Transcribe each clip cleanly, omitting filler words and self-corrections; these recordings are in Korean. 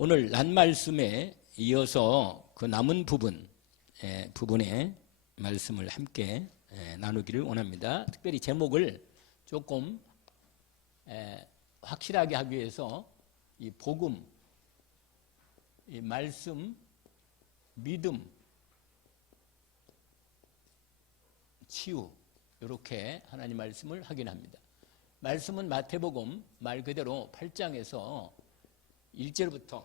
오늘 난 말씀에 이어서 그 남은 부분의 말씀을 함께 나누기를 원합니다. 특별히 제목을 조금 확실하게 하기 위해서 이 복음, 이 말씀, 믿음, 치유, 이렇게 하나님 말씀을 확인합니다. 말씀은 마태복음 말 그대로 8장에서 1절부터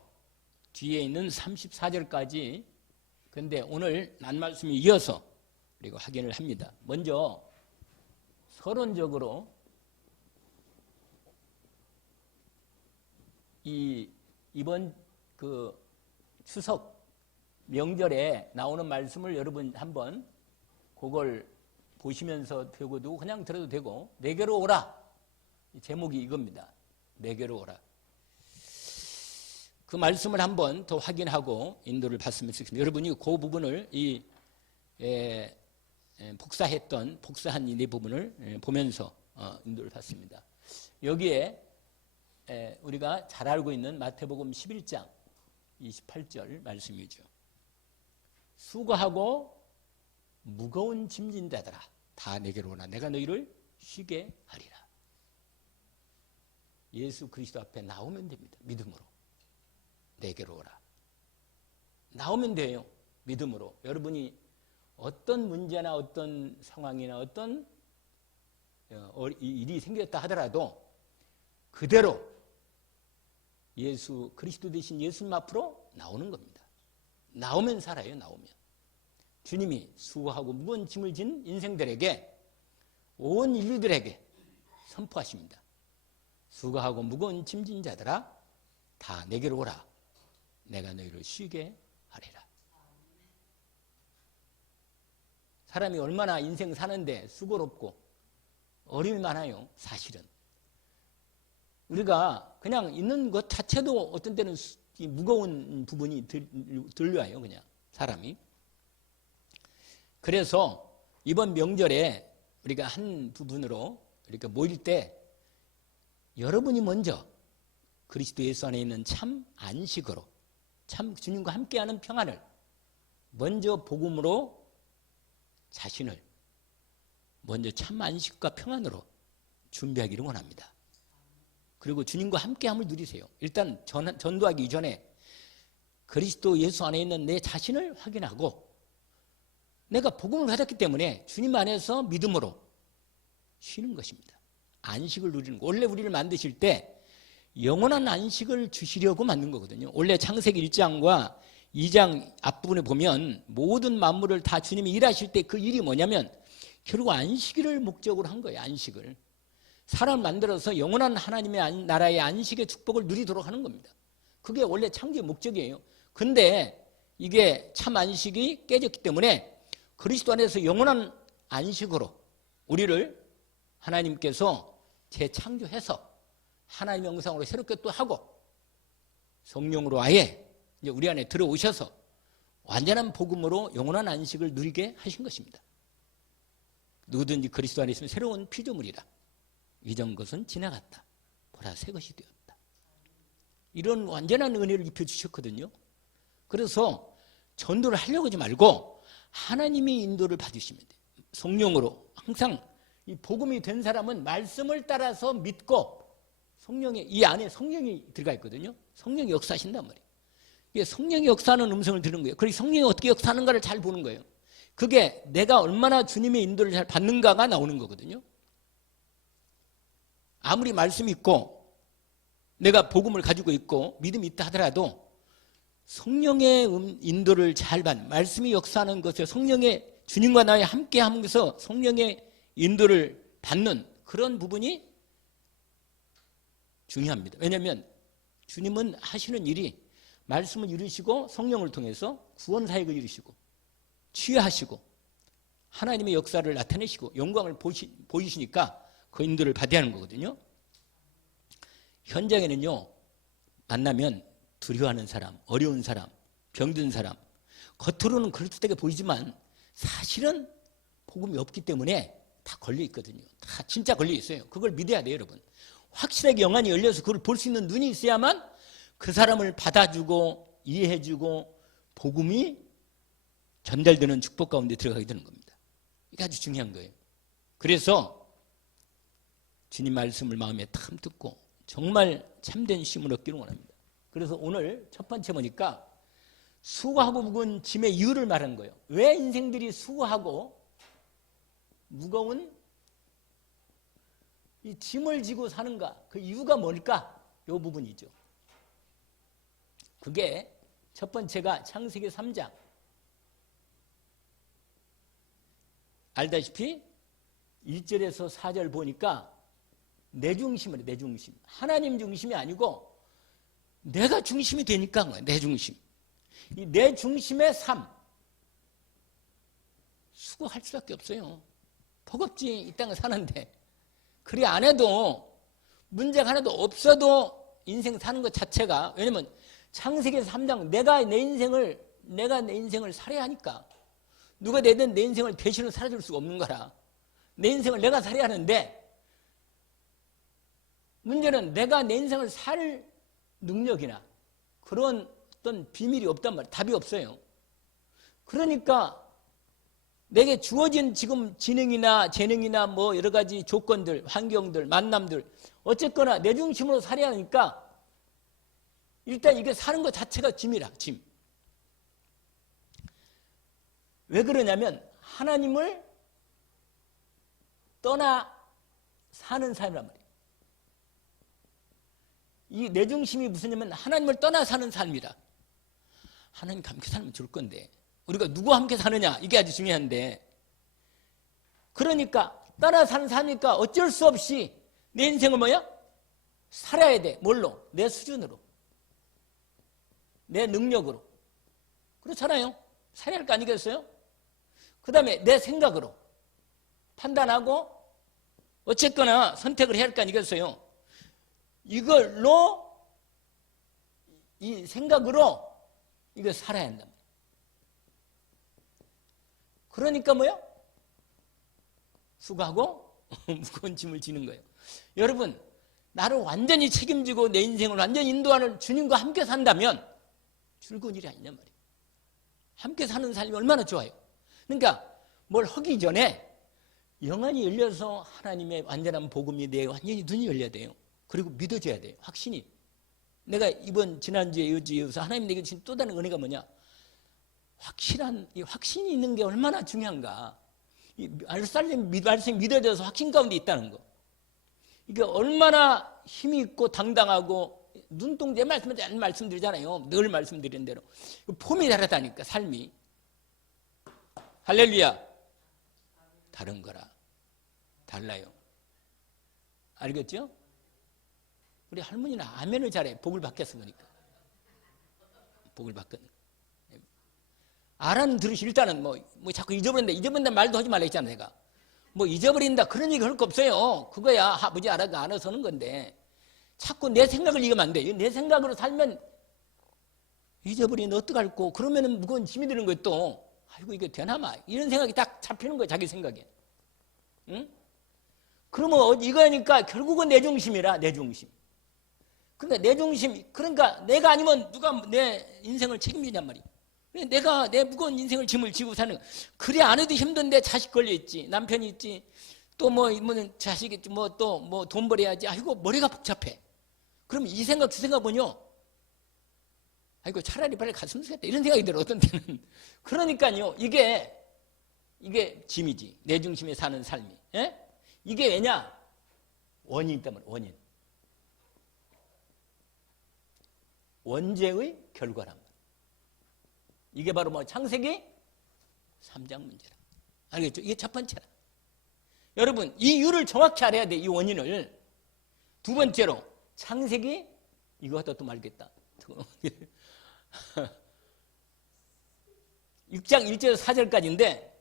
뒤에 있는 34절까지, 근데 오늘 난 말씀이 이어서 그리고 확인을 합니다. 먼저 서론적으로 이번 그 추석 명절에 나오는 말씀을 여러분 한번 그걸 보시면서 배우고도 그냥 들어도 되고, 내게로 오라. 제목이 이겁니다. 내게로 오라. 그 말씀을 한번 더 확인하고 인도를 받으면 좋겠습니다. 여러분이 그 부분을 복사한 이 네 부분을 보면서 인도를 받습니다. 여기에 우리가 잘 알고 있는 마태복음 11장 28절 말씀이죠. 수고하고 무거운 짐진 자들아 다 내게로 오라. 내가 너희를 쉬게 하리라. 예수 그리스도 앞에 나오면 됩니다. 믿음으로. 내게로 오라. 나오면 돼요. 믿음으로. 여러분이 어떤 문제나 어떤 상황이나 어떤 일이 생겼다 하더라도 그대로 예수 그리스도 되신 예수님 앞으로 나오는 겁니다. 나오면 살아요. 나오면. 주님이 수고하고 무거운 짐을 진 인생들에게, 온 인류들에게 선포하십니다. 수고하고 무거운 짐진 자들아 다 내게로 오라. 내가 너희를 쉬게 하리라. 사람이 얼마나 인생 사는데 수고롭고 어려움이 많아요. 사실은 우리가 그냥 있는 것 자체도 어떤 때는 무거운 부분이 들려와요. 그냥 사람이. 그래서 이번 명절에 우리가 한 부분으로 이렇게 모일 때 여러분이 먼저 그리스도 예수 안에 있는 참 안식으로, 참 주님과 함께하는 평안을 먼저 복음으로 자신을 먼저 참 안식과 평안으로 준비하기를 원합니다. 그리고 주님과 함께함을 누리세요. 일단 전도하기 이전에 그리스도 예수 안에 있는 내 자신을 확인하고, 내가 복음을 받았기 때문에 주님 안에서 믿음으로 쉬는 것입니다. 안식을 누리는 거. 원래 우리를 만드실 때 영원한 안식을 주시려고 만든 거거든요. 원래 창세기 1장과 2장 앞부분에 보면 모든 만물을 다 주님이 일하실 때 그 일이 뭐냐면 결국 안식일을 목적으로 한 거예요. 안식을. 사람을 만들어서 영원한 하나님의 나라의 안식의 축복을 누리도록 하는 겁니다. 그게 원래 창조의 목적이에요. 근데 이게 참 안식이 깨졌기 때문에 그리스도 안에서 영원한 안식으로 우리를 하나님께서 재창조해서 하나님의 형상으로 새롭게 또 하고 성령으로 아예 이제 우리 안에 들어오셔서 완전한 복음으로 영원한 안식을 누리게 하신 것입니다. 누구든지 그리스도 안에 있으면 새로운 피조물이라. 이전 것은 지나갔다. 보라 새 것이 되었다. 이런 완전한 은혜를 입혀주셨거든요. 그래서 전도를 하려고 하지 말고 하나님이 인도를 받으시면 돼요. 성령으로. 항상 이 복음이 된 사람은 말씀을 따라서 믿고, 성령의 이 안에 성령이 들어가 있거든요. 성령이 역사하신단 말이에요. 이게 성령이 역사하는 음성을 들은 거예요. 그리고 성령이 어떻게 역사하는가를 잘 보는 거예요. 그게 내가 얼마나 주님의 인도를 잘 받는가가 나오는 거거든요. 아무리 말씀이 있고 내가 복음을 가지고 있고 믿음이 있다 하더라도 성령의 인도를 잘 받는, 말씀이 역사하는 것에 성령의 주님과 나의 함께 하면서 성령의 인도를 받는 그런 부분이 중요합니다. 왜냐하면 주님은 하시는 일이 말씀을 이루시고 성령을 통해서 구원 사역을 이루시고 치유하시고 하나님의 역사를 나타내시고 영광을 보이시니까 그 인도를 받아야 하는 거거든요. 현장에는요, 만나면 두려워하는 사람, 어려운 사람, 병든 사람, 겉으로는 그럴듯하게 보이지만 사실은 복음이 없기 때문에 다 걸려 있거든요. 다 진짜 걸려 있어요. 그걸 믿어야 돼요, 여러분. 확실하게 영안이 열려서 그걸 볼 수 있는 눈이 있어야만 그 사람을 받아주고 이해해주고 복음이 전달되는 축복 가운데 들어가게 되는 겁니다. 이게 아주 중요한 거예요. 그래서 주님 말씀을 마음에 탐 듣고 정말 참된 쉼을 얻기를 원합니다. 그래서 오늘 첫 번째 보니까 수고하고 무거운 짐의 이유를 말한 거예요. 왜 인생들이 수고하고 무거운 이 짐을 지고 사는가? 그 이유가 뭘까? 이 부분이죠. 그게 첫 번째가 창세기 3장. 알다시피 1절에서 4절 보니까 내 중심이래, 내 중심. 하나님 중심이 아니고 내가 중심이 되니까 내 중심. 이 내 중심의 삶. 수고할 수밖에 없어요. 버겁지 이 땅을 사는데. 그리 안 해도 문제가 하나도 없어도 인생 사는 것 자체가, 왜냐면 창세기 3장 내가 내 인생을 살아야 하니까. 누가 내든 내 인생을 대신으로 살아줄 수가 없는 거라. 내 인생을 내가 살아야 하는데 문제는 내가 내 인생을 살 능력이나 그런 어떤 비밀이 없단 말이에요. 답이 없어요. 그러니까 내게 주어진 지금 지능이나 재능이나 뭐 여러 가지 조건들, 환경들, 만남들 어쨌거나 내 중심으로 살아야 하니까 일단 이게 사는 것 자체가 짐이라, 짐. 왜 그러냐면 하나님을 떠나 사는 삶이란 말이에요. 이 내 중심이 무슨냐면 하나님을 떠나 사는 삶이라. 하나님과 함께 살면 좋을 건데 우리가 누구와 함께 사느냐 이게 아주 중요한데, 그러니까 떠나 사는 삶이니까 어쩔 수 없이 내 인생을 뭐야? 살아야 돼. 뭘로? 내 수준으로, 내 능력으로. 그렇잖아요. 살아야 할 거 아니겠어요? 그 다음에 내 생각으로 판단하고 어쨌거나 선택을 해야 할 거 아니겠어요? 이걸로, 이 생각으로 이거 살아야 한다. 그러니까 뭐야? 수고하고 무거운 짐을 지는 거예요. 여러분, 나를 완전히 책임지고 내 인생을 완전히 인도하는 주님과 함께 산다면 즐거운 일이 아니냐 말이에요. 함께 사는 삶이 얼마나 좋아요. 그러니까 뭘 하기 전에 영안이 열려서 하나님의 완전한 복음이 내 완전히 눈이 열려야 돼요. 그리고 믿어줘야 돼요. 확신이. 내가 지난주에 이어서 하나님 내게 주신 또 다른 은혜가 뭐냐? 확실한, 이 확신이 있는 게 얼마나 중요한가. 이 말씀이 믿어져서 확신 가운데 있다는 거. 이게 얼마나 힘이 있고 당당하고, 눈동자에 말씀드리잖아요. 늘 말씀드리는 대로. 폼이 다르다니까, 삶이. 할렐루야. 다른 거라. 달라요. 알겠죠? 우리 할머니는 아멘을 잘해. 복을 받겠어 보니까. 복을 받거든. 알아는 들으시. 일단은 뭐 자꾸 잊어버린다 말도 하지 말라 했잖아 내가. 뭐 잊어버린다 그런 얘기 할 거 없어요. 그거야 아버지 알아가 안 해서는 건데 자꾸 내 생각을 읽으면 안 돼. 내 생각으로 살면 잊어버리면 어떡할꼬. 그러면은 무거운 짐이 드는 거예요 또. 아이고 이게 되나마. 이런 생각이 딱 잡히는 거야 자기 생각에. 응? 그러면 이거니까 결국은 내 중심이라. 내 중심. 그러니까 내 중심, 그러니까 내가 아니면 누가 내 인생을 책임지냔 말이야. 내가 내 무거운 인생을 짐을 지고 사는 거야. 그래 안 해도 힘든데 자식 걸려있지, 남편이 있지, 또 뭐 자식이 있지, 뭐 또 뭐 돈 벌어야지. 아이고 머리가 복잡해. 그럼 이 생각 저 생각 보뇨. 아이고 차라리 빨리 갔으면 좋겠다 이런 생각이 들어 어떤 때는. 그러니까요 이게 짐이지. 내 중심에 사는 삶이. 예? 이게 왜냐? 원인이 있단 말이야. 원인. 원죄의 결과란 말이야. 이게 바로 뭐 창세기 3장 문제라. 알겠죠? 이게 첫 번째라. 여러분 이 이유를 정확히 알아야 돼. 이 원인을. 두 번째로 창세기 이거 하다 또 말겠다. 6장 1절에서 4절까지인데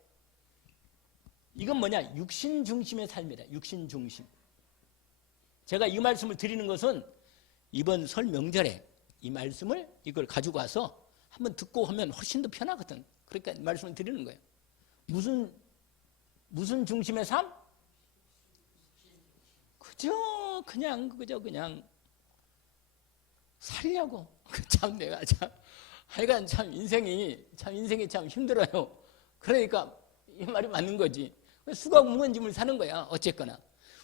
이건 뭐냐? 육신 중심의 삶이다. 육신 중심. 제가 이 말씀을 드리는 것은 이번 설 명절에 이 말씀을 이걸 가지고 와서 한번 듣고 하면 훨씬 더 편하거든. 그러니까 말씀을 드리는 거예요. 무슨 중심의 삶? 그저 그냥 살려고. 참 내가 참 하여간 참 인생이 참 힘들어요. 그러니까 이 말이 맞는 거지. 수가 무거운 짐을 사는 거야. 어쨌거나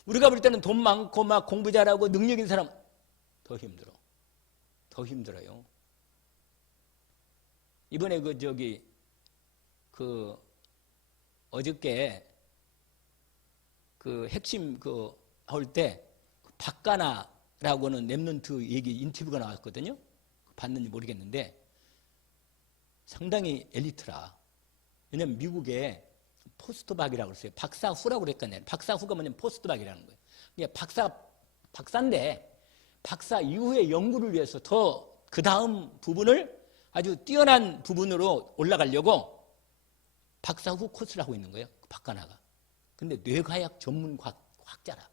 우리가 볼 때는 돈 많고 막 공부 잘하고 능력 있는 사람 더 힘들어. 더 힘들어요. 이번에 어저께 핵심 할 때 박가나라고는 랩런트 얘기 인터뷰가 나왔거든요. 봤는지 모르겠는데 상당히 엘리트라. 왜냐면 미국에 포스트박이라고 그랬어요. 박사후라고 그랬거든요. 박사후가 뭐냐면 포스트박이라는 거예요. 그러니까 박사인데 박사 이후의 연구를 위해서 더 그 다음 부분을 아주 뛰어난 부분으로 올라가려고 박사후 코스를 하고 있는 거예요. 박가나가. 근데 뇌과학 전문 과학자라.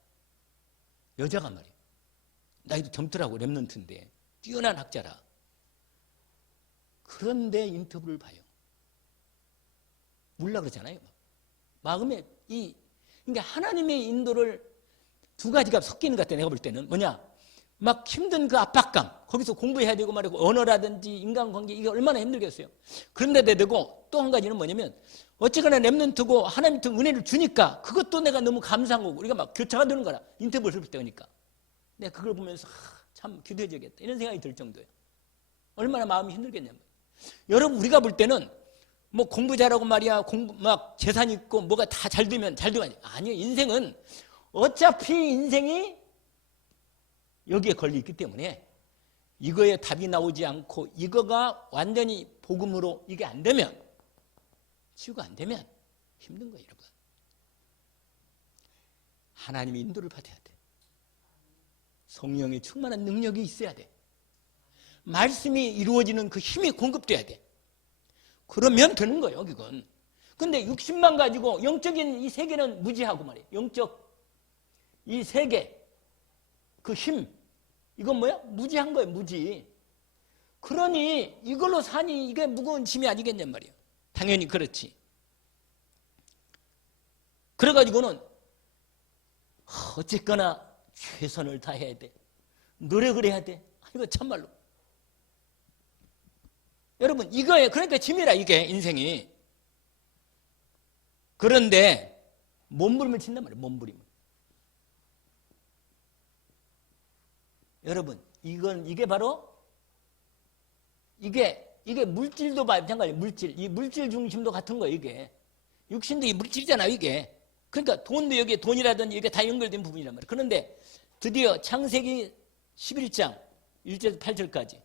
여자가 말이에요. 나이도 젊더라고. 랩런트인데 뛰어난 학자라. 그런데 인터뷰를 봐요. 울라 그러잖아요. 마음에 그러니까 하나님의 인도를 두 가지가 섞이는 것 같아. 내가 볼 때는 뭐냐, 막 힘든 그 압박감, 거기서 공부해야 되고 말이고 언어라든지 인간관계 이게 얼마나 힘들겠어요. 그런데도 되고 또 한 가지는 뭐냐면 어쨌거나 랩런트고 하나님 또 은혜를 주니까 그것도 내가 너무 감사한 거고 우리가 막 교차가 되는 거라. 인터뷰를 들을 때 그러니까 내가 그걸 보면서 참 기도해줘야겠다 이런 생각이 들 정도예요. 얼마나 마음이 힘들겠냐면 여러분 우리가 볼 때는 뭐 공부 잘하고 말이야 막 재산 있고 뭐가 다 잘 되면 아니요. 인생은 어차피 인생이 여기에 걸려있기 때문에 이거에 답이 나오지 않고 이거가 완전히 복음으로 이게 안 되면 치유가 안 되면 힘든 거예요. 여러분 하나님의 인도를 받아야 돼. 성령의 충만한 능력이 있어야 돼. 말씀이 이루어지는 그 힘이 공급돼야 돼. 그러면 되는 거예요. 이건. 근데 60만 가지고 영적인 이 세계는 무지하고 말이에요. 영적 이 세계 그 힘 이건 뭐야? 무지한 거예요. 무지. 그러니 이걸로 사니 이게 무거운 짐이 아니겠냔 말이에요. 당연히 그렇지. 그래가지고는 어쨌거나 최선을 다해야 돼. 노력을 해야 돼. 이거 참말로. 여러분 이거에 그러니까 짐이라 이게 인생이. 그런데 몸부림을 친단 말이에요. 몸부림을. 여러분 이게 바로 이게 물질도 마찬가지예요. 이 물질 중심도 같은 거예요. 이게 육신도 이 물질이잖아요. 이게 그러니까 돈도 여기에 돈이라든지 이게 다 연결된 부분이란 말이에요. 그런데 드디어 창세기 11장 1절에서 8절까지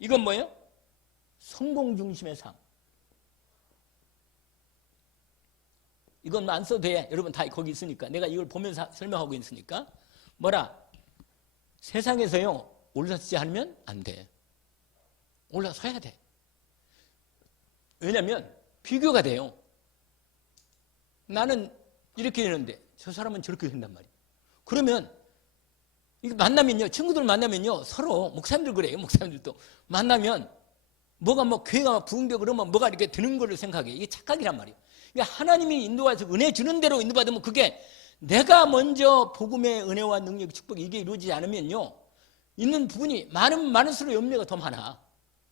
이건 뭐예요? 성공 중심의 삶. 이건 안 써도 돼. 여러분 다 거기 있으니까. 내가 이걸 보면서 설명하고 있으니까. 뭐라? 세상에서요. 올라서지 않으면 안 돼. 올라서야 돼. 왜냐하면 비교가 돼요. 나는 이렇게 되는데 저 사람은 저렇게 된단 말이에요. 그러면 이거 만나면요. 친구들 만나면요. 서로 목사님들 그래요. 목사님들도 만나면 뭐가 교회가 부흥되고 그러면 뭐가 이렇게 드는 거를 생각해. 이게 착각이란 말이에요. 그러니까 하나님이 인도해서 은혜 주는 대로 인도받으면 그게 내가 먼저 복음의 은혜와 능력, 축복이 이게 이루어지지 않으면요. 있는 부분이 많을수록 염려가 더 많아.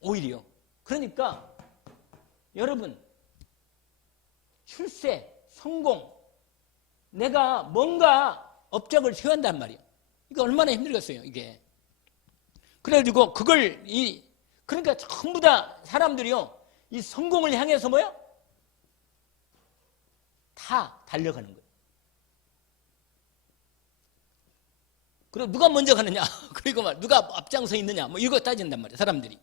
오히려. 그러니까 여러분 출세, 성공 내가 뭔가 업적을 세워야 한단 말이에요. 이게 얼마나 힘들겠어요. 이게. 그래가지고 그걸 그러니까 전부 다 사람들이요. 이 성공을 향해서 뭐야? 다 달려가는 거예요. 그리고 누가 먼저 가느냐? 그리고 누가 앞장서 있느냐? 이거 따진단 말이에요. 사람들이.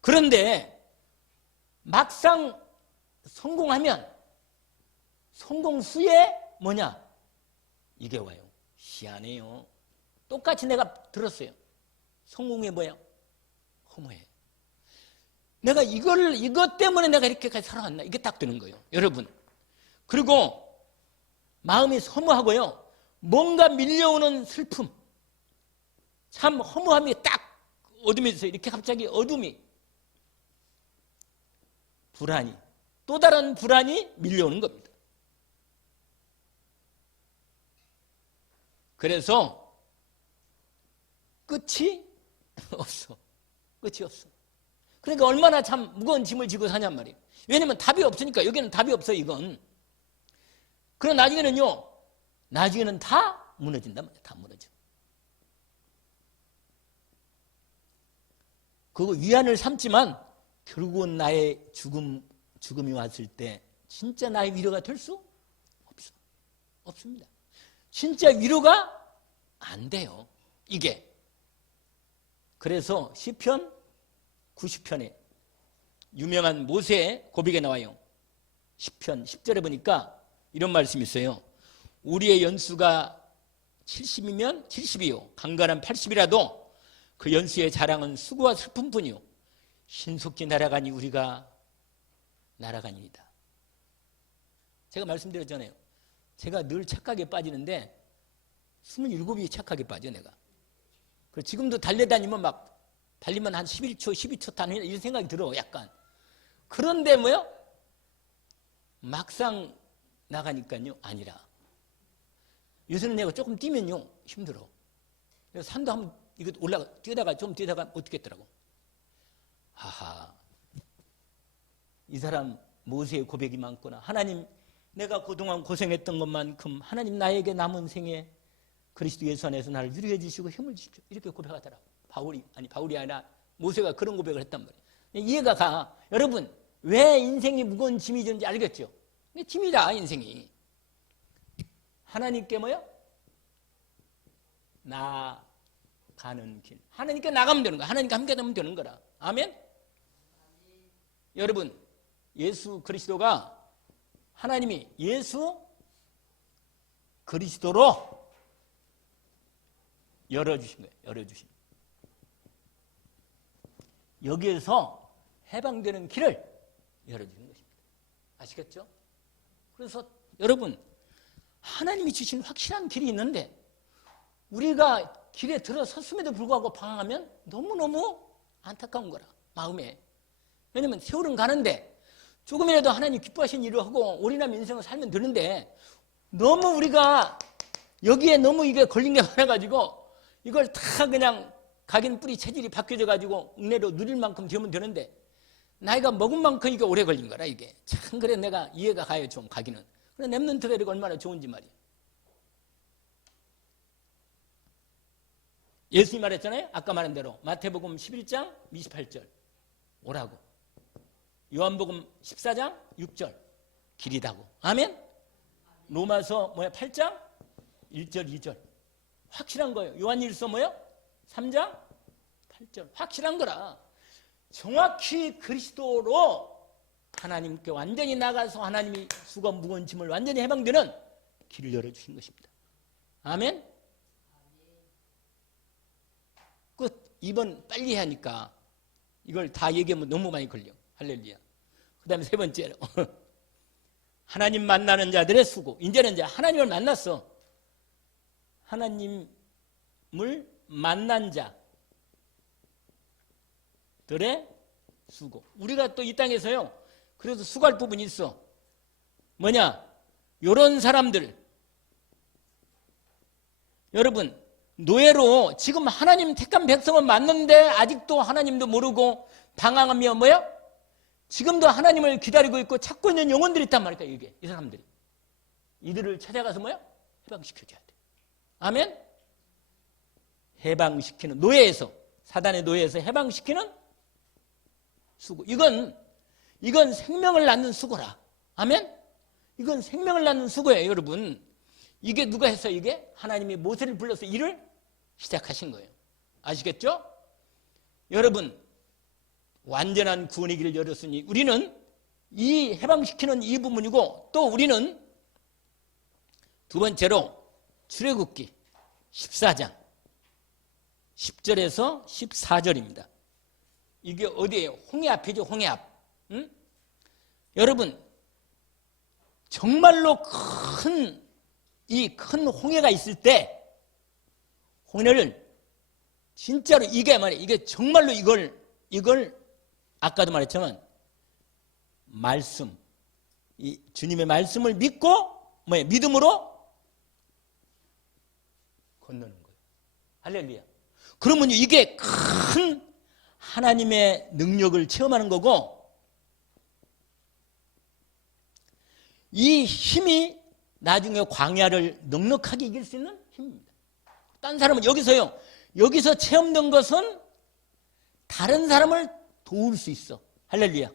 그런데 막상 성공하면 성공 후에 뭐냐? 이게 와요. 희한해요. 똑같이 내가 들었어요. 성공에 뭐야? 허무해. 내가 이것 때문에 내가 이렇게까지 살아왔나? 이게 딱 드는 거예요. 여러분. 그리고 마음이 허무하고요. 뭔가 밀려오는 슬픔. 참 허무함이 딱 어둠에서 이렇게 갑자기 어둠이 불안이 또 다른 불안이 밀려오는 겁니다. 끝이 없어. 끝이 없어. 그러니까 얼마나 참 무거운 짐을 지고 사냔 말이에요. 왜냐면 답이 없으니까. 여기는 답이 없어, 이건. 그럼 나중에는 다 무너진단 말이야. 다 무너져. 그거 위안을 삼지만 결국은 나의 죽음이 왔을 때 진짜 나의 위로가 될 수 없어. 없습니다. 진짜 위로가 안 돼요. 이게. 그래서 시편 90편에 유명한 모세의 고백에 나와요. 시편 10절에 보니까 이런 말씀이 있어요. 우리의 연수가 70이면 70이요. 강건한 80이라도 그 연수의 자랑은 수고와 슬픔뿐이요. 신속히 날아가니 우리가 날아가니이다. 제가 말씀드렸잖아요. 제가 늘 착각에 빠지는데 27이 착각에 빠져 내가. 그래서 지금도 달려다니면 막 달리면 한 11초, 12초 타는 이런 생각이 들어 약간. 그런데 막상 나가니까요 아니라. 요새는 내가 조금 뛰면요 힘들어. 그래서 산도 한번 이거 뛰다가 어떻게 했더라고. 하하, 이 사람 모세의 고백이 많구나. 하나님, 내가 그동안 고생했던 것만큼 하나님 나에게 남은 생에 그리스도 예수 안에서 나를 위로해 주시고 힘을 주십시오. 이렇게 고백하더라고. 바울이 아니라 모세가 그런 고백을 했단 말이에요. 이해가 가. 여러분, 왜 인생이 무거운 짐이 되는지 알겠죠? 짐이다, 인생이. 하나님께 나가는 길. 하나님께 나가면 되는 거야. 하나님께 함께 되면 되는 거라. 아멘? 여러분, 예수 그리스도가 하나님이 예수 그리스도로 열어주신 거예요. 열어주신. 여기에서 해방되는 길을 열어주는 것입니다. 아시겠죠? 그래서 여러분, 하나님이 주신 확실한 길이 있는데 우리가 길에 들어섰음에도 불구하고 방황하면 너무너무 안타까운 거라. 마음에. 왜냐면 세월은 가는데 조금이라도 하나님 기뻐하신 일을 하고 올인한 인생을 살면 되는데 너무 우리가 여기에 너무 이게 걸린 게 많아가지고 이걸 다 그냥 각인 뿌리 체질이 바뀌어져가지고 은혜로 누릴 만큼 되면 되는데 나이가 먹은 만큼 이게 오래 걸린 거라 이게. 참 그래 내가 이해가 가요 좀 가기는. 그래 랩런트가 이렇게 얼마나 좋은지 말이에요. 예수님이 말했잖아요. 아까 말한 대로 마태복음 11장 28절 오라고. 요한복음 14장 6절 길이다고. 아멘? 로마서 8장 1절 2절 확실한 거예요. 요한일서 3장 8절 확실한 거라. 정확히 그리스도로 하나님께 완전히 나가서 하나님이 수고 무거운 짐을 완전히 해방되는 길을 열어주신 것입니다. 아멘? 끝. 2번 빨리 하니까 이걸 다 얘기하면 너무 많이 걸려. 할렐루야. 그 다음에 세 번째로 하나님 만나는 자들의 수고. 이제는 이제 하나님을 만났어. 하나님을 만난 자들의 수고. 우리가 또 이 땅에서요 그래도 수고할 부분이 있어. 뭐냐? 요런 사람들. 여러분, 노예로 지금 하나님 택한 백성은 맞는데 아직도 하나님도 모르고 방황하며 지금도 하나님을 기다리고 있고 찾고 있는 영혼들이 있단 말이야. 이게 이 사람들이. 이들을 찾아가서 해방시켜줘야 돼. 아멘? 해방시키는 노예에서 사단의 노예에서 해방시키는 수고. 이건 생명을 낳는 수고라. 아멘? 이건 생명을 낳는 수고예요, 여러분. 이게 누가 했어요? 이게 하나님이 모세를 불러서 일을 시작하신 거예요. 아시겠죠? 여러분, 완전한 구원의 길을 열었으니 우리는 이 해방시키는 이 부분이고 또 우리는 두 번째로 출애굽기 14장 10절에서 14절입니다. 이게 어디예요? 홍해 앞이죠, 홍해 앞. 응? 여러분, 정말로 큰 홍해가 있을 때 홍해를 진짜로 이게 정말로 이걸 아까도 말했지만 말씀, 이 주님의 말씀을 믿고 믿음으로 건너는 거예요. 할렐루야. 그러면 이게 큰 하나님의 능력을 체험하는 거고, 이 힘이 나중에 광야를 넉넉하게 이길 수 있는 힘입니다. 딴 사람은 여기서 체험된 것은 다른 사람을 도울 수 있어. 할렐루야.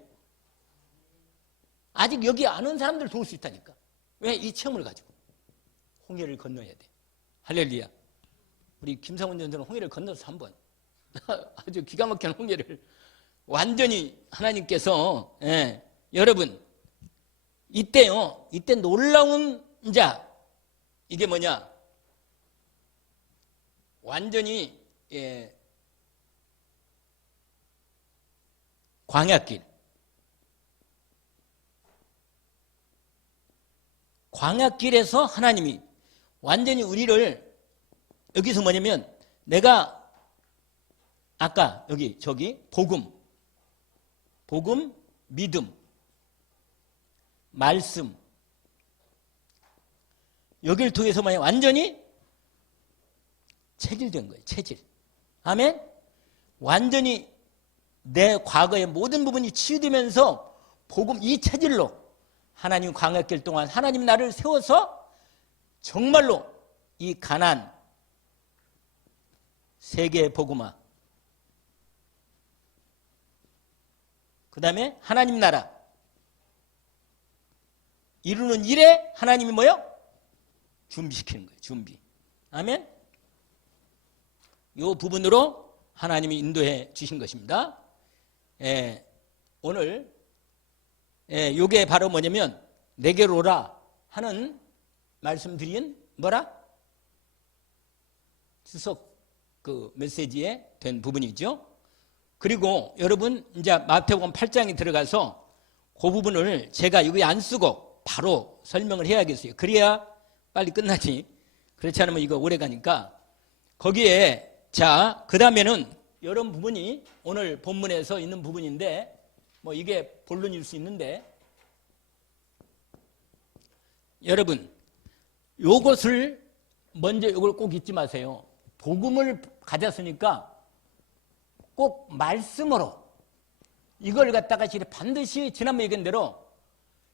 아직 여기 안 온 사람들 도울 수 있다니까. 왜? 이 체험을 가지고 홍해를 건너야 돼. 할렐루야. 우리 김상훈 전사는 홍해를 건너서 한번 아주 기가 막힌 홍해를 완전히 하나님께서, 여러분 이때 놀라운 자, 이게 뭐냐, 완전히 광야길에서 하나님이 완전히 우리를, 여기서 뭐냐면 내가 아까 저기 복음, 믿음, 말씀, 여기를 통해서 뭐냐, 완전히 체질된 거예요. 체질. 아멘. 완전히 내 과거의 모든 부분이 치유되면서 복음, 이 체질로 하나님 광야길 동안 하나님 나를 세워서 정말로 이 가난 세계 복음화, 그 다음에 하나님 나라 이루는 일에 하나님이 뭐요? 준비시키는 거예요. 준비. 아멘. 이 부분으로 하나님이 인도해 주신 것입니다. 오늘 이게 바로 뭐냐면 내게로 오라 하는 말씀드린 뭐라? 주석 그 메시지에 된 부분이죠. 그리고 여러분 이제 마태복음 8장에 들어가서 그 부분을 제가 여기 안 쓰고 바로 설명을 해야겠어요. 그래야 빨리 끝나지. 그렇지 않으면 이거 오래 가니까. 거기에 자, 그 다음에는 이런 부분이 오늘 본문에서 있는 부분인데, 뭐 이게 본론일 수 있는데, 여러분 요것을 먼저 이걸 꼭 잊지 마세요. 복음을 가졌으니까 꼭 말씀으로 이걸 갖다가 반드시 지난번에 얘기한 대로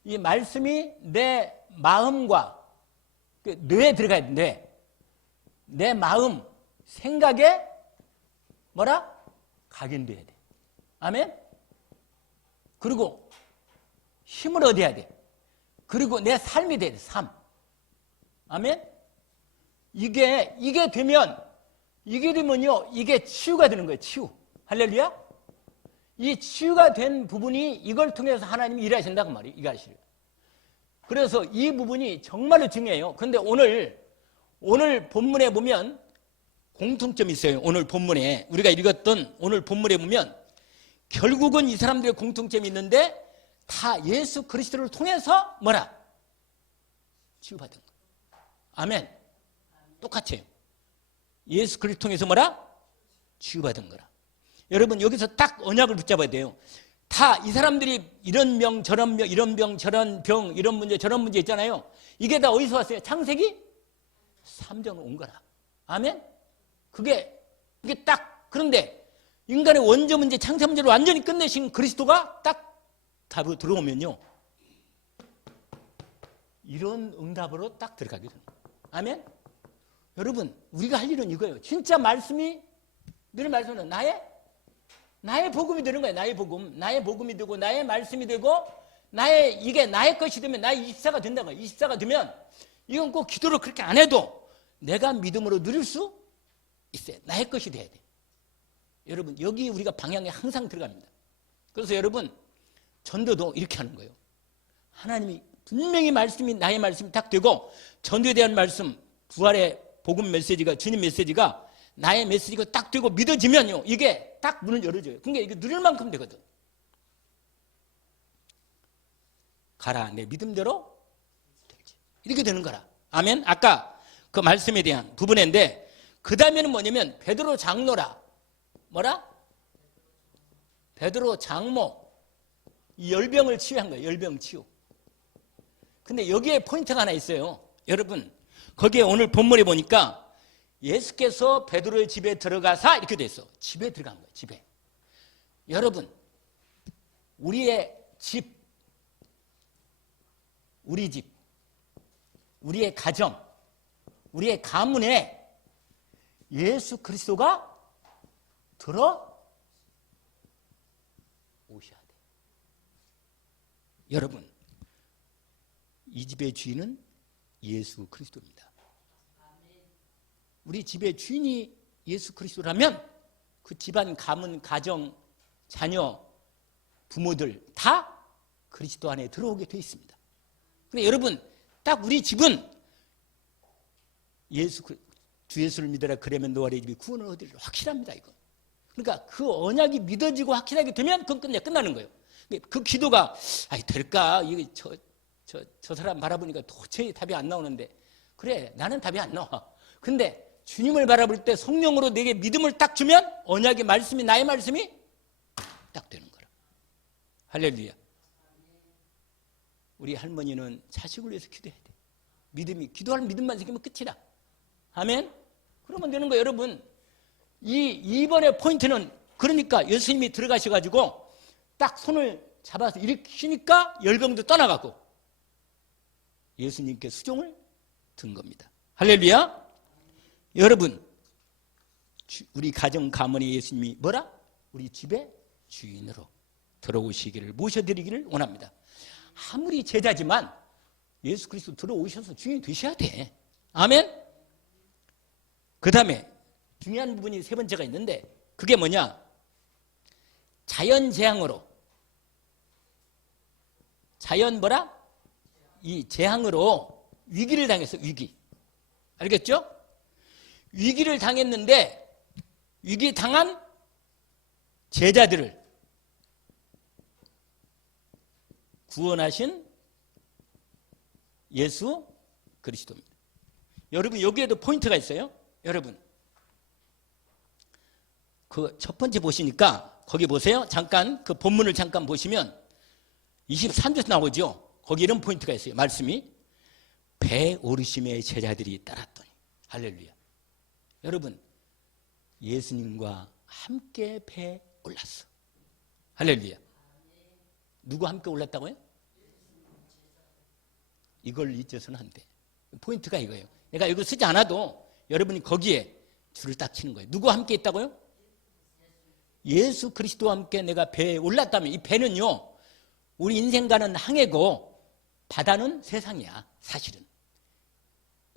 이 말씀이 내 마음과 뇌에 들어가야 돼. 내 마음, 생각에 뭐라? 각인돼야 돼. 아멘? 그리고 힘을 얻어야 돼. 그리고 내 삶이 돼야 돼. 삶. 아멘? 이게 되면요, 이게 치유가 되는 거예요. 치유. 할렐루야? 이 치유가 된 부분이 이걸 통해서 하나님이 일하신다고 말이에요. 일하시려. 그래서 이 부분이 정말로 중요해요. 그런데 오늘 본문에 보면 공통점이 있어요. 오늘 본문에 우리가 읽었던 오늘 본문에 보면 결국은 이 사람들의 공통점이 있는데 다 예수 그리스도를 통해서 뭐라? 치유받은 거예요. 아멘. 똑같아요. 예수 그리스도를 통해서 뭐라? 치유받은 거라. 여러분 여기서 딱 언약을 붙잡아야 돼요. 다 이 사람들이 이런 병 저런 병 이런 병 저런 병 이런 문제 저런 문제 있잖아요. 이게 다 어디서 왔어요? 창세기 3장 온 거라. 아멘. 그게 딱, 그런데 인간의 원조 문제 창세 문제를 완전히 끝내신 그리스도가 딱 답으로 들어오면요, 이런 응답으로 딱 들어가게 됩니다. 아멘. 여러분 우리가 할 일은 이거예요. 진짜 말씀이, 늘 말씀은 나의 복음이 되는 거예요. 나의 복음이 되고 나의 말씀이 되고 이게 나의 것이 되면 나의 24가 된다고요. 24가 되면 이건 꼭 기도를 그렇게 안 해도 내가 믿음으로 누릴 수 있어요. 나의 것이 돼야 돼. 여러분 여기 우리가 방향에 항상 들어갑니다. 그래서 여러분 전도도 이렇게 하는 거예요. 하나님이 분명히 말씀이 나의 말씀이 딱 되고 전도에 대한 말씀, 부활의 복음 메시지가, 주님 메시지가 나의 메시지가 딱 되고 믿어지면요, 이게 딱 문을 열어줘요. 그러니까 이게 누릴 만큼 되거든. 가라, 내 믿음대로 될지. 이렇게 되는 거라. 아멘. 아까 그 말씀에 대한 부분인데, 그 다음에는 뭐냐면 베드로 장로라. 뭐라? 베드로 장모. 이 열병을 치유한 거예요. 열병 치유. 근데 여기에 포인트가 하나 있어요. 여러분 거기에 오늘 본문에 보니까 예수께서 베드로의 집에 들어가사 이렇게 돼 있어. 집에 들어간 거예요. 집에. 여러분, 우리의 집, 우리 집, 우리의 가정, 우리의 가문에 예수 그리스도가 들어오셔야 돼. 여러분, 이 집의 주인은 예수 그리스도입니다. 우리 집의 주인이 예수 그리스도라면 그 집안, 가문, 가정, 자녀, 부모들 다 그리스도 안에 들어오게 되어 있습니다. 근데 여러분, 딱 우리 집은 주 예수를 믿어라 그러면 너와 내 집이 구원을 얻으리라. 확실합니다, 이거. 그러니까 그 언약이 믿어지고 확실하게 되면 그건 끝나는 거예요. 그 기도가 될까? 이게 저 사람 바라보니까 도저히 답이 안 나오는데, 그래, 나는 답이 안 나와. 근데 주님을 바라볼 때 성령으로 내게 믿음을 딱 주면 언약의 말씀이, 나의 말씀이 딱 되는 거라. 할렐루야. 우리 할머니는 자식을 위해서 기도해야 돼. 기도할 믿음만 생기면 끝이다. 아멘? 그러면 되는 거예요. 여러분, 이번에 포인트는, 그러니까 예수님이 들어가셔가지고 딱 손을 잡아서 일으키니까 열병도 떠나가고 예수님께 수종을 든 겁니다. 할렐루야. 여러분, 우리 가정 가문에 예수님이 뭐라? 우리 집의 주인으로 들어오시기를, 모셔드리기를 원합니다. 아무리 제자지만 예수 그리스도 들어오셔서 주인이 되셔야 돼. 아멘? 그 다음에 중요한 부분이 세 번째가 있는데, 그게 뭐냐? 자연재앙으로, 이 재앙으로 위기를 당했어. 위기. 알겠죠? 위기를 당했는데, 위기 당한 제자들을 구원하신 예수 그리스도입니다. 여러분, 여기에도 포인트가 있어요. 여러분, 그 첫 번째 보시니까 거기 보세요. 잠깐 그 본문을 잠깐 보시면 23절에서 나오죠. 거기 이런 포인트가 있어요. 말씀이 배 오르심의 제자들이 따랐더니. 할렐루야. 여러분, 예수님과 함께 배에 올랐어. 할렐루야. 누구 함께 올랐다고요? 이걸 잊어서는 안 돼. 포인트가 이거예요. 내가 이거 쓰지 않아도 여러분이 거기에 줄을 딱 치는 거예요. 누구와 함께 있다고요? 예수 그리스도와 함께 내가 배에 올랐다면, 이 배는요, 우리 인생과는 항해고 바다는 세상이야. 사실은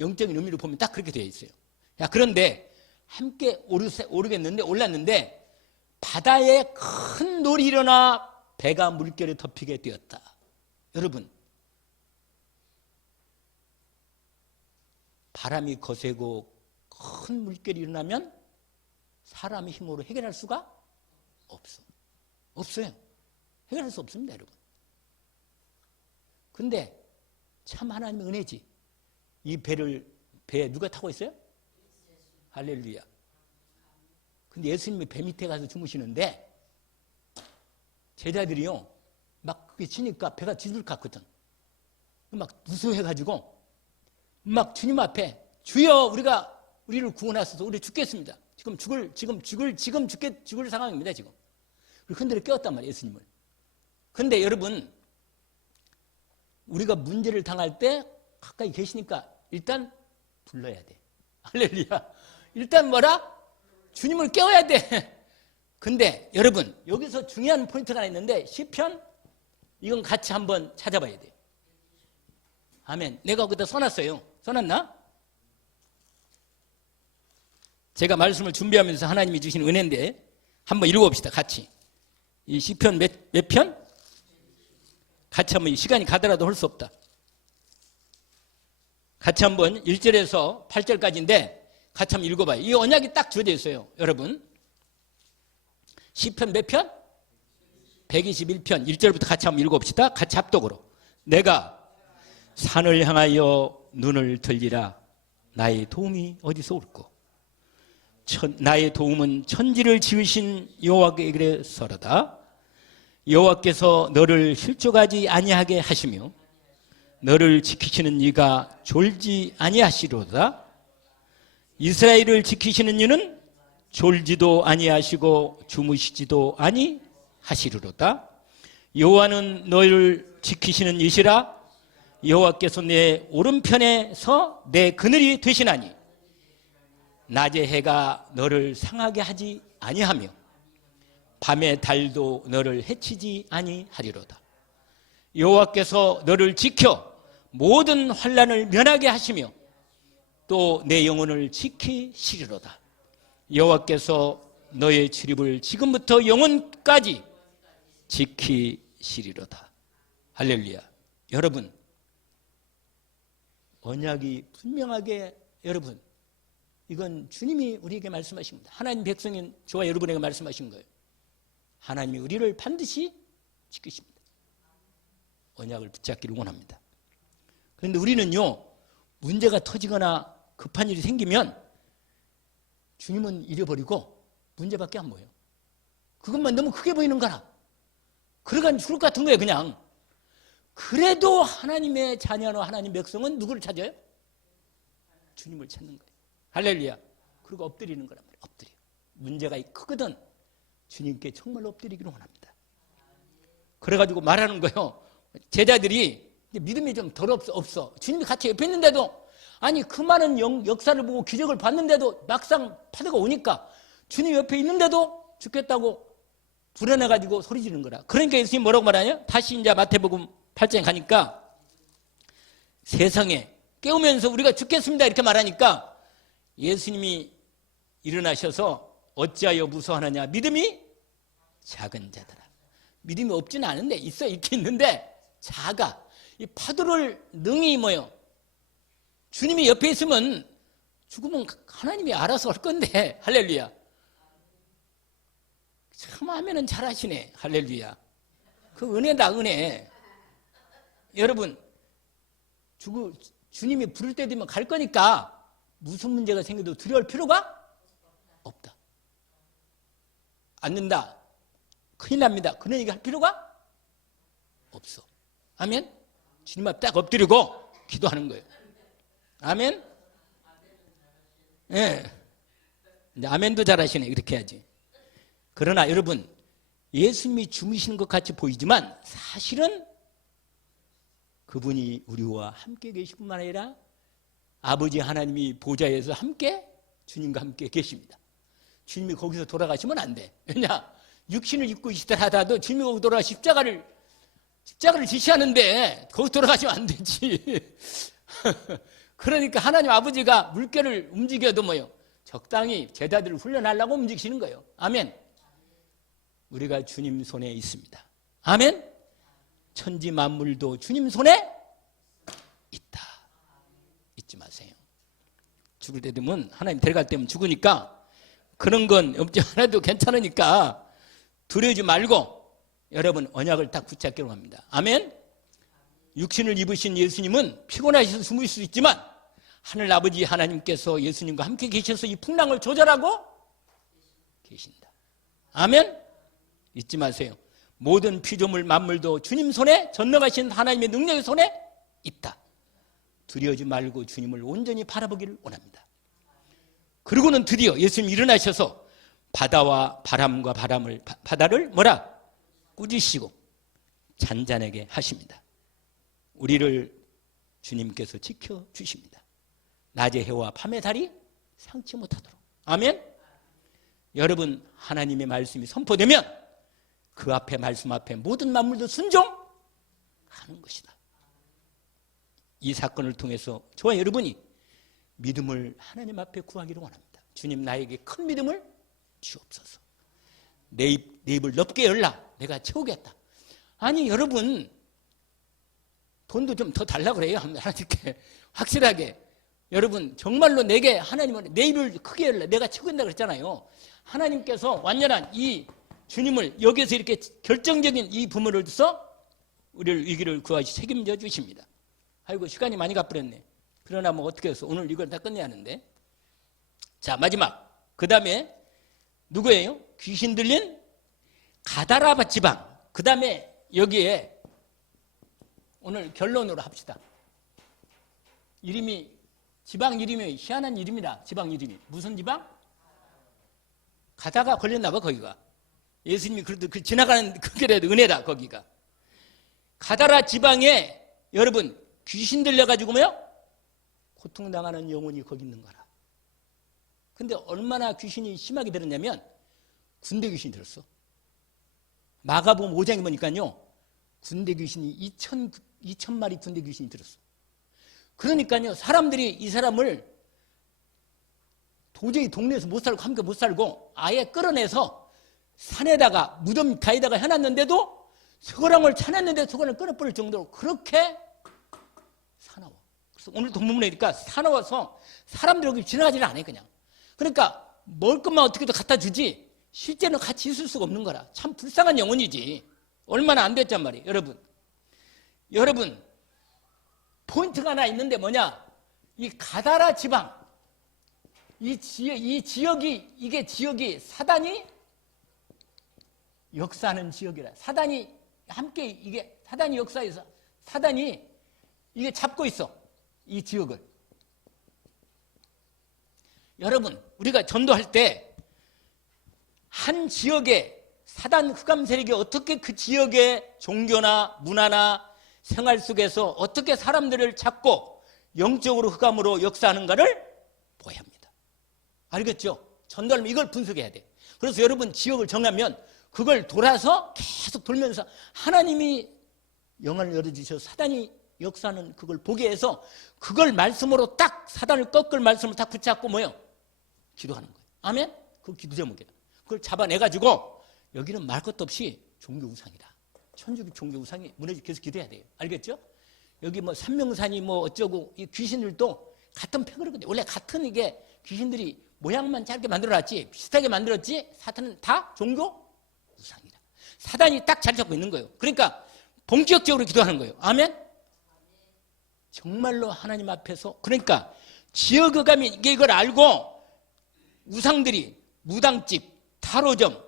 영적인 의미로 보면 딱 그렇게 되어 있어요. 그런데 함께 올랐는데 바다에 큰 놀이 일어나 배가 물결에 덮이게 되었다. 여러분, 바람이 거세고 큰 물결이 일어나면 사람의 힘으로 해결할 수가 없어요. 해결할 수 없습니다, 여러분. 근데 참 하나님의 은혜지. 이 배에 누가 타고 있어요? 할렐루야. 근데 예수님이 배 밑에 가서 주무시는데 제자들이요, 막 그게 치니까 배가 뒤질 것 같거든. 막 무서워해가지고 막 주님 앞에, 주여, 우리를 구원하소서, 우리 죽겠습니다. 지금 죽을 상황입니다, 지금. 그리고 흔들어 깨웠단 말이에요, 예수님을. 근데 여러분, 우리가 문제를 당할 때 가까이 계시니까 일단 불러야 돼. 할렐루야. 일단 주님을 깨워야 돼. 근데 여러분, 여기서 중요한 포인트가 하나 있는데, 시편, 이건 같이 한번 찾아봐야 돼요. 아멘. 내가 거기다 써놨어요. 써놨나? 제가 말씀을 준비하면서 하나님이 주신 은혜인데 한번 읽어봅시다. 같이. 이 시편 몇 편? 같이 한번, 시간이 가더라도 할 수 없다. 같이 한번 1절에서 8절까지인데 같이 한번 읽어봐요. 이 언약이 딱 주어져 있어요. 여러분, 시편 몇 편? 121편 1절부터 같이 한번 읽어봅시다. 같이 합독으로. 내가 산을 향하여 눈을 들리라. 나의 도움이 어디서 올꼬? 나의 도움은 천지를 지으신 여호와께로서로다. 여호와께서 너를 실족하지 아니하게 하시며 너를 지키시는 이가 졸지 아니하시로다. 이스라엘을 지키시는 이는 졸지도 아니하시고 주무시지도 아니하시리로다. 여호와는 너희를 지키시는 이시라. 여호와께서 내 오른편에서 내 그늘이 되시나니 낮에 해가 너를 상하게 하지 아니하며 밤에 달도 너를 해치지 아니하리로다. 여호와께서 너를 지켜 모든 환난을 면하게 하시며 또 내 영혼을 지키시리로다. 여호와께서 너의 출입을 지금부터 영원까지 지키시리로다. 할렐루야. 여러분, 언약이 분명하게, 여러분, 이건 주님이 우리에게 말씀하신 겁니다. 하나님 백성인 저와 여러분에게 말씀하신 거예요. 하나님이 우리를 반드시 지키십니다. 언약을 붙잡기를 원합니다. 그런데 우리는요, 문제가 터지거나 급한 일이 생기면 주님은 잃어버리고 문제밖에 안 보여요. 그것만 너무 크게 보이는 거라. 그러간 죽을 것 같은 거예요, 그냥. 그래도 하나님의 자녀와 하나님 백성은 누구를 찾아요? 주님을 찾는 거예요. 할렐루야. 그리고 엎드리는 거란 말이에요. 엎드려. 문제가 크거든 주님께 정말 엎드리기를 원합니다. 그래가지고 말하는 거예요. 제자들이 믿음이 좀 덜 없어. 주님이 같이 옆에 있는데도, 아니 그 많은 역사를 보고 기적을 봤는데도 막상 파도가 오니까 주님 옆에 있는데도 죽겠다고 불안해가지고 소리 지르는 거라. 그러니까 예수님 뭐라고 말하냐? 다시 이제 마태복음 8장에 가니까 세상에 깨우면서 우리가 죽겠습니다 이렇게 말하니까 예수님이 일어나셔서 어찌하여 무서워하느냐, 믿음이 작은 자들아. 믿음이 없지는 않은데 있긴 있는데 작아. 이 파도를 능히 뭐요? 주님이 옆에 있으면 죽으면 하나님이 알아서 할 건데. 할렐루야. 참 하면은 잘하시네. 할렐루야. 그 은혜다, 은혜. 여러분, 주님이 부를 때 되면 갈 거니까 무슨 문제가 생겨도 두려울 필요가 없다. 앉는다, 큰일 납니다, 그런 얘기 할 필요가 없어. 아멘. 주님 앞에 딱 엎드리고 기도하는 거예요. 아멘. 예. 네. 아멘도 잘하시네. 이렇게 해야지. 그러나 여러분, 예수님이 주무시는 것 같이 보이지만 사실은 그분이 우리와 함께 계실 뿐만 아니라 아버지 하나님이 보좌에서 함께 주님과 함께 계십니다. 주님이 거기서 돌아가시면 안 돼. 왜냐? 육신을 입고 있더라도 주님이 거기 돌아가 십자가를 지시하는데 거기 돌아가시면 안 되지. 그러니까 하나님 아버지가 물결을 움직여도 뭐요? 적당히 제자들을 훈련하려고 움직이시는 거예요. 아멘. 우리가 주님 손에 있습니다. 아멘. 천지 만물도 주님 손에 있다. 잊지 마세요. 죽을 때 되면, 하나님 데려갈 때면 죽으니까 그런 건 없지 않아도 괜찮으니까 두려워하지 말고 여러분 언약을 딱 붙잡기로 합니다. 아멘. 육신을 입으신 예수님은 피곤하셔서 주무실 수 있지만 하늘 아버지 하나님께서 예수님과 함께 계셔서 이 풍랑을 조절하고 계신다. 아멘. 잊지 마세요. 모든 피조물 만물도 주님 손에, 전능하신 하나님의 능력의 손에 있다. 두려워하지 말고 주님을 온전히 바라보기를 원합니다. 그리고는 드디어 예수님이 일어나셔서 바다와 바람과 바다를 뭐라? 꾸짖으시고 잔잔하게 하십니다. 우리를 주님께서 지켜주십니다. 낮의 해와 밤의 달이 상치 못하도록. 아멘. 여러분, 하나님의 말씀이 선포되면 그 앞에, 말씀 앞에 모든 만물도 순종하는 것이다. 이 사건을 통해서 저와 여러분이 믿음을 하나님 앞에 구하기를 원합니다. 주님, 나에게 큰 믿음을 주옵소서. 내 입을 넓게 열라. 내가 채우겠다. 아니 여러분, 돈도 좀 더 달라고 그래요. 하나님께 확실하게. 여러분, 정말로 내게 하나님은 내 입을 크게 열라. 내가 채우겠다 그랬잖아요. 하나님께서 완전한 이 주님을 여기서 이렇게 결정적인 이 부모를 줘서 우리를 위기를 구하시 책임져 주십니다. 아이고, 시간이 많이 가버렸네. 그러나 뭐 어떻게 해서 오늘 이걸 다 끝내야 하는데. 자, 마지막. 그 다음에 누구예요? 귀신 들린 가다라 지방. 그 다음에 여기에 오늘 결론으로 합시다. 이름이 지방 이름이 희한한 이름이라. 지방 이름이 무슨 지방? 가다가 걸렸나 봐. 거기가 예수님이 그래도 그 지나가는 그게라도 은혜다. 거기가 가다라 지방에 여러분 귀신 들려가지고 뭐요? 고통당하는 영혼이 거기 있는 거라. 근데 얼마나 귀신이 심하게 들었냐면 군대 귀신이 들었어. 마가복음 5장에 보니까요 군대 귀신이 2,000마리 군대 귀신이 들었어. 그러니까요 사람들이 이 사람을 도저히 동네에서 못 살고 함께 못 살고 아예 끌어내서 산에다가 무덤 가에다가 해놨는데도 서거랑을 차냈는데 서거랑을 끊어버릴 정도로 그렇게 사나워. 그래서 오늘 본문에 보니까 사나워서 사람들이 여기 지나가지를 않아요. 그냥. 그러니까 먹을 것만 어떻게든 갖다 주지 실제는 같이 있을 수가 없는 거라. 참 불쌍한 영혼이지. 얼마나 안 됐단 말이에요. 여러분 포인트가 하나 있는데 뭐냐, 이 가다라 지방 이 지역이 사단이 역사하는 지역이라. 사단이 함께 이게 사단이 역사에서 사단이 이게 잡고 있어. 이 지역을. 여러분 우리가 전도할 때 한 지역에 사단 흑암 세력이 어떻게 그 지역의 종교나 문화나 생활 속에서 어떻게 사람들을 잡고 영적으로 흑암으로 역사하는가를 보아야 합니다. 알겠죠? 전도하려면 이걸 분석해야 돼. 그래서 여러분 지역을 정하면 그걸 돌아서 계속 돌면서 하나님이 영안을 열어주셔서 사단이 역사하는 그걸 보게 해서 그걸 말씀으로 딱 사단을 꺾을 말씀을 딱 붙잡고 뭐요? 기도하는 거예요. 아멘? 그 기도 제목이다. 그걸 잡아내가지고 여기는 말 것도 없이 종교 우상이다. 천주교 종교 우상이 무너지게 계속 기도해야 돼요. 알겠죠? 여기 뭐 산명산이 뭐 어쩌고 이 귀신들도 같은 패거리거든요. 원래 같은 이게 귀신들이 모양만 짧게 만들어놨지 비슷하게 만들었지 사탄은 다 종교 우상이다. 사단이 딱 자리 잡고 있는 거예요. 그러니까 본격적으로 기도하는 거예요. 아멘? 정말로 하나님 앞에서 그러니까 지역의감이 이걸 알고 우상들이 무당집, 타로점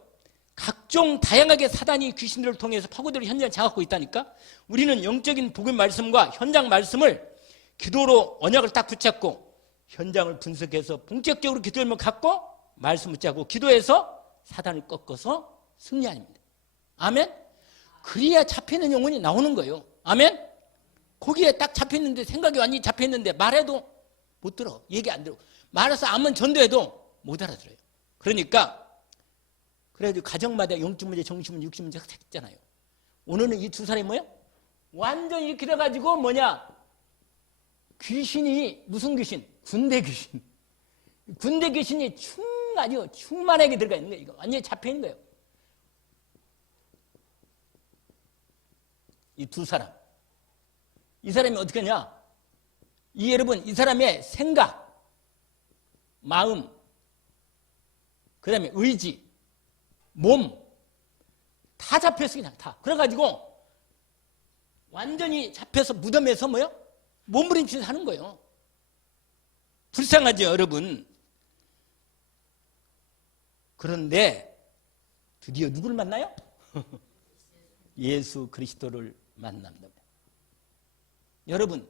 각종 다양하게 사단이 귀신들을 통해서 파고들을 현장을 장악하고 있다니까. 우리는 영적인 복음 말씀과 현장 말씀을 기도로 언약을 딱 붙잡고 현장을 분석해서 본격적으로 기도를 갖고 말씀 붙잡고 기도해서 사단을 꺾어서 승리합니다. 아멘? 그래야 잡히는 영혼이 나오는 거예요. 아멘? 거기에 딱 잡혔는데 생각이 완전히 잡혔는데 말해도 못 들어. 얘기 안 들어. 말해서 아무 전도해도 못 알아들어요. 그러니까 그래도 가정마다 영적 문제, 정신 문제, 육신 문제가 있잖아요. 오늘은 이 두 사람이 뭐예요? 완전히 이렇게 돼가지고 뭐냐? 귀신이 무슨 귀신? 군대 귀신. 군대 귀신이 아주 충만하게 들어가 있는 거예요. 이거 완전히 잡혀 있는 거예요. 이 두 사람. 이 사람이 어떻게 하냐? 여러분 이 사람의 생각, 마음, 그 다음에 의지, 몸 다 잡혔어. 그냥 다. 그래가지고 완전히 잡혀서 무덤에서 뭐요? 몸부림치면서 하는 거예요. 불쌍하죠 여러분. 그런데 드디어 누구를 만나요? 예수 그리스도를 만납니다. 여러분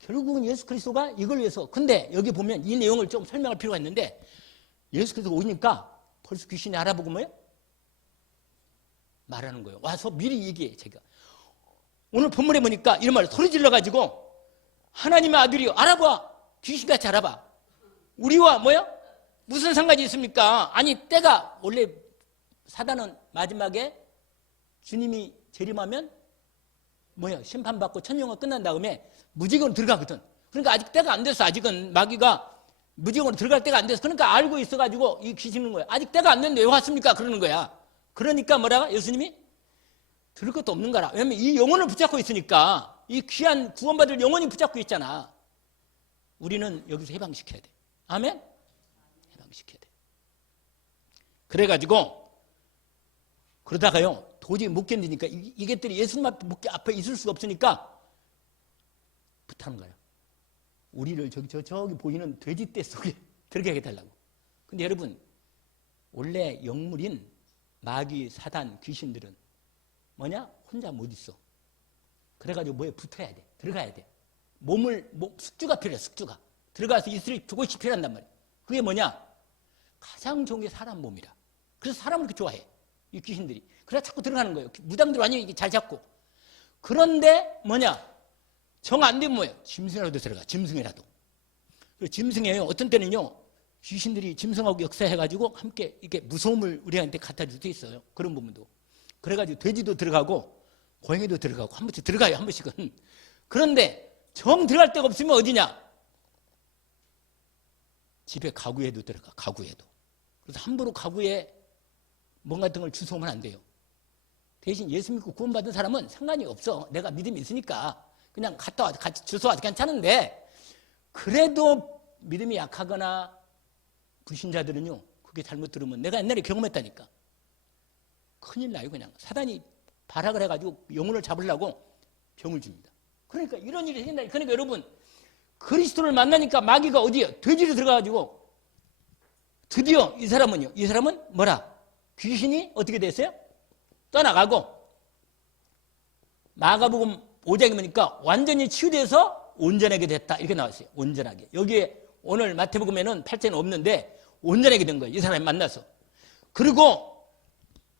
결국은 예수 그리스도가 이걸 위해서, 근데 여기 보면 이 내용을 좀 설명할 필요가 있는데 예수 그리스도가 오니까 벌써 귀신이 알아보고 뭐예요? 말하는 거예요. 와서 미리 얘기해. 제가 오늘 본문에 보니까 이런 말을 소리 질러가지고 하나님의 아들이 알아봐. 귀신같이 알아봐. 우리와 뭐예요? 무슨 상관이 있습니까? 아니 때가 원래 사단은 마지막에 주님이 재림하면 뭐예요? 심판받고 천년가 끝난 다음에 무지개로 들어가거든. 그러니까 아직 때가 안 됐어. 아직은 마귀가 무지개로 들어갈 때가 안 됐어. 그러니까 알고 있어가지고 이 귀신인 거야. 아직 때가 안 됐는데 왜 왔습니까? 그러는 거야. 그러니까 뭐라고? 예수님이 들을 것도 없는 거라. 왜냐면 이 영혼을 붙잡고 있으니까. 이 귀한 구원받을 영혼이 붙잡고 있잖아. 우리는 여기서 해방시켜야 돼. 아멘? 해방시켜야 돼. 그래가지고 그러다가요 도저히 못 견디니까 이것들이 예수님 앞에 있을 수가 없으니까 부탁한 거예요. 우리를 저기 보이는 돼지떼 속에 들어가게 해달라고. 근데 여러분 원래 영물인 마귀, 사단, 귀신들은 뭐냐? 혼자 못 있어. 그래가지고 뭐에 붙어야 돼. 들어가야 돼. 숙주가 필요해. 숙주가 들어가서 있을 그것이 필요한단 말이야. 그게 뭐냐? 가장 좋은 게 사람 몸이라. 그래서 사람을 그렇게 좋아해, 이 귀신들이. 그래서 자꾸 들어가는 거예요. 무당들 완전히 잘 잡고. 그런데 뭐냐? 정 안 되면 뭐예요? 짐승이라도 들어가. 짐승이라도. 짐승이에요. 어떤 때는요, 귀신들이 짐승하고 역사해가지고 함께 이렇게 무서움을 우리한테 갖다 줄 수 있어요. 그런 부분도. 그래가지고 돼지도 들어가고 고양이도 들어가고 한 번씩 들어가요. 한 번씩은. 그런데 정 들어갈 데가 없으면 어디냐? 집에 가구에도 들어가. 가구에도. 그래서 함부로 가구에 뭔가 같은 걸 주워오면 안 돼요. 대신 예수 믿고 구원받은 사람은 상관이 없어. 내가 믿음이 있으니까 그냥 갔다 와, 같이 주워와도 괜찮은데, 그래도 믿음이 약하거나 불신자들은요, 그게 잘못 들으면, 내가 옛날에 경험했다니까, 큰일 나요. 그냥 사단이 발악을 해가지고 영혼을 잡으려고 병을 줍니다. 그러니까 이런 일이 생긴다. 그러니까 여러분, 그리스도를 만나니까 마귀가 어디에? 돼지로 들어가가지고 드디어 이 사람은 뭐라? 귀신이 어떻게 됐어요? 떠나가고, 마가복음 5장에 보니까 완전히 치유돼서 온전하게 됐다, 이렇게 나왔어요. 온전하게. 여기에 오늘 마태복음에는 8장은 없는데 온전하게 된 거예요. 이 사람이 만나서. 그리고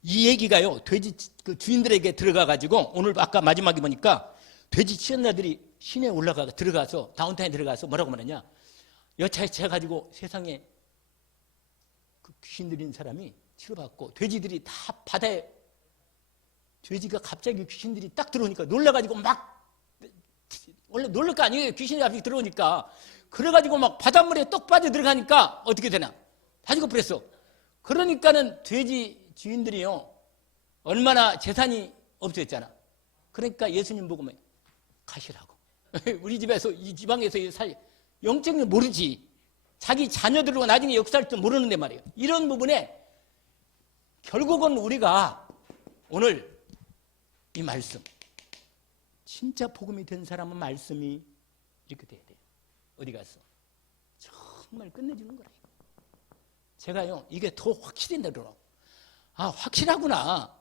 이 얘기가요, 돼지 그 주인들에게 들어가가지고, 오늘 아까 마지막에 보니까 돼지 치연자들이 시내에 들어가서 다운타운에 들어가서 뭐라고 말하냐? 여차에 채가지고 세상에 그 귀신 들인 사람이 치료받고, 돼지들이 다 바다에, 돼지가 갑자기 귀신들이 딱 들어오니까 놀라가지고 막, 원래 놀랄 거 아니에요. 귀신이 갑자기 들어오니까. 그래가지고 막 바닷물에 똑 빠져 들어가니까 어떻게 되나? 다 죽어버렸어. 그러니까는 돼지 주인들이요, 얼마나 재산이 없어졌잖아. 그러니까 예수님 보고 가시라고. 우리 집에서, 이 지방에서 영적인 모르지. 자기 자녀들과 나중에 역사할 줄 모르는데 말이에요. 이런 부분에 결국은 우리가 오늘 이 말씀, 진짜 복음이 된 사람은 말씀이 이렇게 돼야 돼요. 어디 가서 정말 끝내주는 거라요. 제가요, 이게 더 확실해지더라고요. 아, 확실하구나.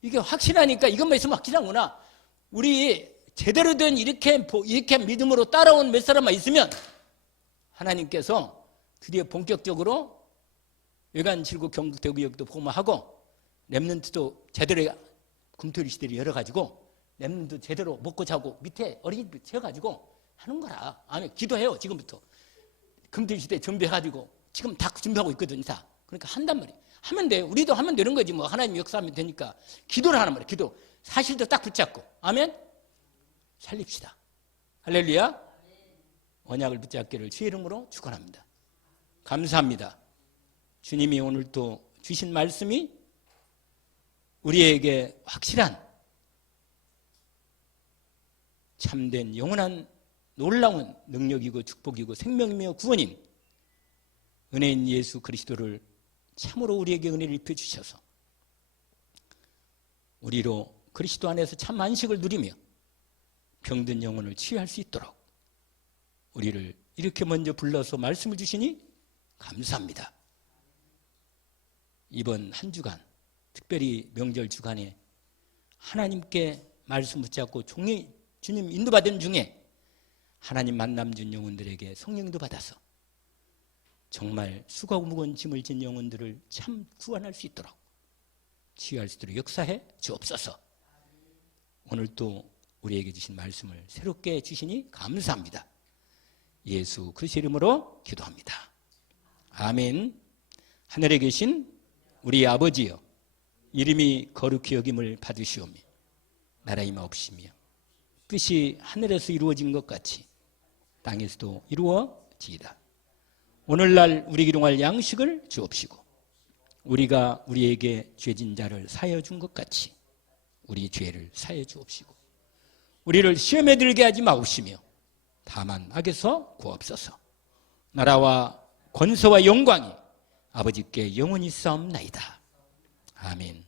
이게 확실하니까 이것만 있으면 확실하구나. 우리 제대로 된 이렇게 믿음으로 따라온 몇 사람만 있으면 하나님께서 드디어 본격적으로 외관 7국 경북 대구역도 복음화하고, 렘넌트도 제대로 금토일 시대를 열어가지고 렘넌트 제대로 먹고 자고 밑에 어린이집 채워가지고 하는 거라. 아니, 기도해요. 지금부터 금토일 시대 준비해가지고 지금 다 준비하고 있거든요. 다. 그러니까 한단 말이에요. 하면 돼요. 우리도 하면 되는 거지. 뭐 하나님 역사하면 되니까. 기도를 하는 말이에요. 기도. 사실도 딱 붙잡고. 아멘. 살립시다. 할렐루야. 언약을 붙잡기를 주의 이름으로 축원합니다. 감사합니다. 주님이 오늘 또 주신 말씀이 우리에게 확실한, 참된 영원한 놀라운 능력이고 축복이고 생명이며 구원인 은혜인 예수 그리스도를 참으로 우리에게 은혜를 입혀주셔서 우리로 그리스도 안에서 참 안식을 누리며 병든 영혼을 치유할 수 있도록 우리를 이렇게 먼저 불러서 말씀을 주시니 감사합니다. 이번 한 주간, 특별히 명절 주간에 하나님께 말씀 붙잡고 주님 인도받은 중에 하나님 만남 준 영혼들에게 성령도 받아서 정말 수고하고 무거운 짐을 진 영혼들을 참 구원할 수 있도록, 치유할 수 있도록 역사해 주옵소서. 오늘 또 우리에게 주신 말씀을 새롭게 주시니 감사합니다. 예수 그리스도 이름으로 기도합니다. 아멘. 하늘에 계신 우리 아버지여, 이름이 거룩히 여김을 받으시오며 나라의 임하옵시며 뜻이 하늘에서 이루어진 것 같이 땅에서도 이루어지이다. 오늘날 우리 기용할 양식을 주옵시고 우리가 우리에게 죄진 자를 사하여 준 것 같이 우리 죄를 사하여 주옵시고 우리를 시험에 들게 하지 마옵시며 다만 악에서 구하옵소서. 나라와 권세와 영광이 아버지께 영원히 싸움나이다. 아멘.